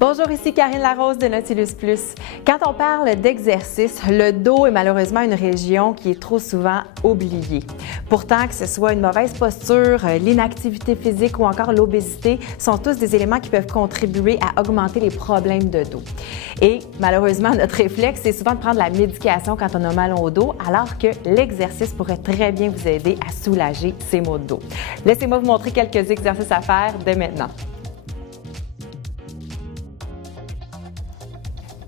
Bonjour, ici Karine Larose de Nautilus Plus. Quand on parle d'exercice, le dos est malheureusement une région qui est trop souvent oubliée. Pourtant, que ce soit une mauvaise posture, l'inactivité physique ou encore l'obésité, sont tous des éléments qui peuvent contribuer à augmenter les problèmes de dos. Et malheureusement, notre réflexe, c'est souvent de prendre la médication quand on a mal au dos, alors que l'exercice pourrait très bien vous aider à soulager ces maux de dos. Laissez-moi vous montrer quelques exercices à faire dès maintenant.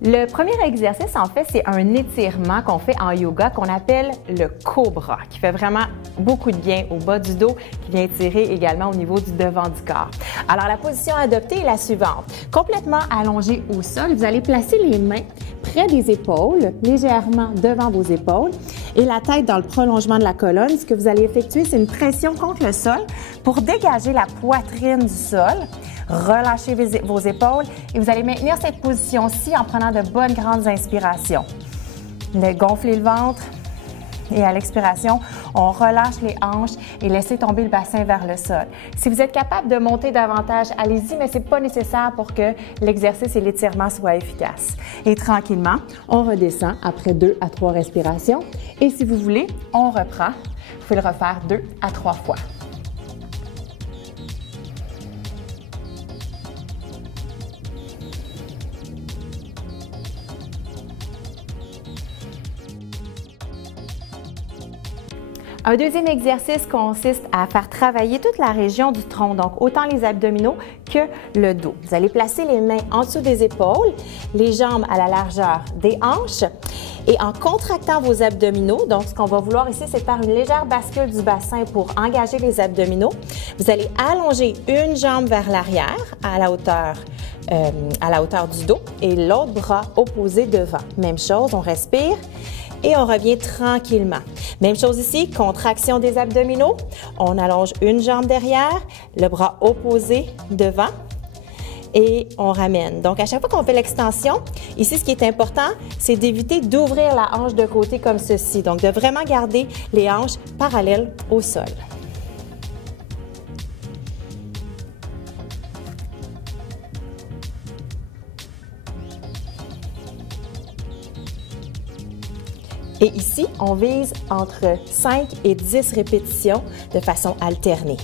Le premier exercice, en fait, c'est un étirement qu'on fait en yoga qu'on appelle le cobra, qui fait vraiment beaucoup de bien au bas du dos, qui vient étirer également au niveau du devant du corps. Alors, la position adoptée est la suivante. Complètement allongé au sol, vous allez placer les mains près des épaules, légèrement devant vos épaules, et la tête dans le prolongement de la colonne. Ce que vous allez effectuer, c'est une pression contre le sol pour dégager la poitrine du sol. Relâchez vos épaules et vous allez maintenir cette position-ci en prenant de bonnes grandes inspirations. Gonflez le ventre et à l'expiration, on relâche les hanches et laissez tomber le bassin vers le sol. Si vous êtes capable de monter davantage, allez-y, mais ce n'est pas nécessaire pour que l'exercice et l'étirement soient efficaces. Et tranquillement, on redescend après 2 à 3 respirations. Et si vous voulez, on reprend. Vous pouvez le refaire 2 à 3 fois. Un deuxième exercice consiste à faire travailler toute la région du tronc, donc autant les abdominaux que le dos. Vous allez placer les mains en dessous des épaules, les jambes à la largeur des hanches et en contractant vos abdominaux, donc ce qu'on va vouloir ici, c'est faire une légère bascule du bassin pour engager les abdominaux. Vous allez allonger une jambe vers l'arrière à la hauteur du dos et l'autre bras opposé devant. Même chose, on respire. Et on revient tranquillement. Même chose ici, contraction des abdominaux. On allonge une jambe derrière, le bras opposé devant et on ramène. Donc, à chaque fois qu'on fait l'extension, ici, ce qui est important, c'est d'éviter d'ouvrir la hanche de côté comme ceci. Donc, de vraiment garder les hanches parallèles au sol. Et ici, on vise entre 5 et 10 répétitions de façon alternée.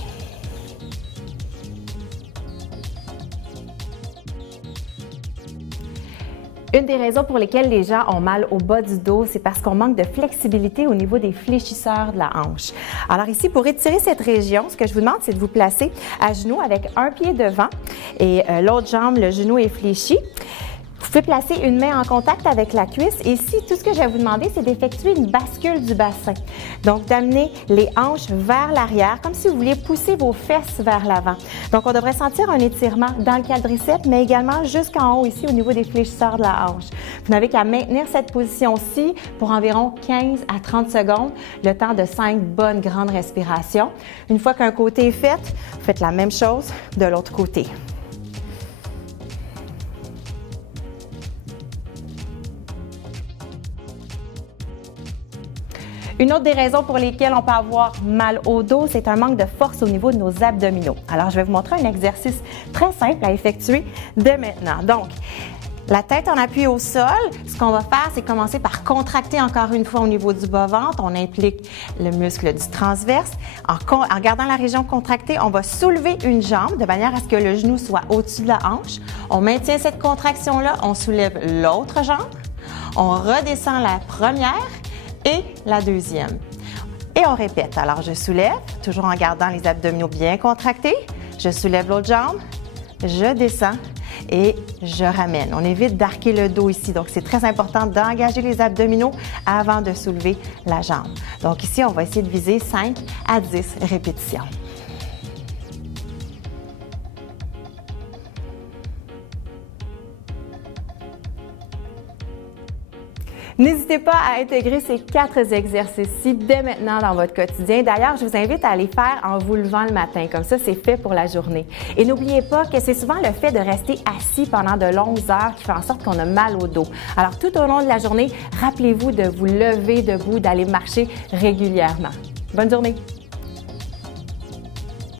Une des raisons pour lesquelles les gens ont mal au bas du dos, c'est parce qu'on manque de flexibilité au niveau des fléchisseurs de la hanche. Alors ici, pour étirer cette région, ce que je vous demande, c'est de vous placer à genoux avec un pied devant et l'autre jambe, le genou est fléchi. Vous pouvez placer une main en contact avec la cuisse et ici, tout ce que je vais vous demander, c'est d'effectuer une bascule du bassin. Donc, d'amener les hanches vers l'arrière, comme si vous vouliez pousser vos fesses vers l'avant. Donc, on devrait sentir un étirement dans le quadriceps, mais également jusqu'en haut ici, au niveau des fléchisseurs de la hanche. Vous n'avez qu'à maintenir cette position-ci pour environ 15 à 30 secondes, le temps de 5 bonnes grandes respirations. Une fois qu'un côté est fait, vous faites la même chose de l'autre côté. Une autre des raisons pour lesquelles on peut avoir mal au dos, c'est un manque de force au niveau de nos abdominaux. Alors, je vais vous montrer un exercice très simple à effectuer dès maintenant. Donc, la tête en appui au sol, ce qu'on va faire, c'est commencer par contracter encore une fois au niveau du bas-ventre. On implique le muscle du transverse. En gardant la région contractée, on va soulever une jambe de manière à ce que le genou soit au-dessus de la hanche. On maintient cette contraction-là, on soulève l'autre jambe, on redescend la première et la deuxième. Et on répète. Alors, je soulève, toujours en gardant les abdominaux bien contractés. Je soulève l'autre jambe, je descends et je ramène. On évite d'arquer le dos ici. Donc, c'est très important d'engager les abdominaux avant de soulever la jambe. Donc, ici, on va essayer de viser 5 à 10 répétitions. N'hésitez pas à intégrer ces 4 exercices-ci dès maintenant dans votre quotidien. D'ailleurs, je vous invite à les faire en vous levant le matin. Comme ça, c'est fait pour la journée. Et n'oubliez pas que c'est souvent le fait de rester assis pendant de longues heures qui fait en sorte qu'on a mal au dos. Alors, tout au long de la journée, rappelez-vous de vous lever debout, d'aller marcher régulièrement. Bonne journée!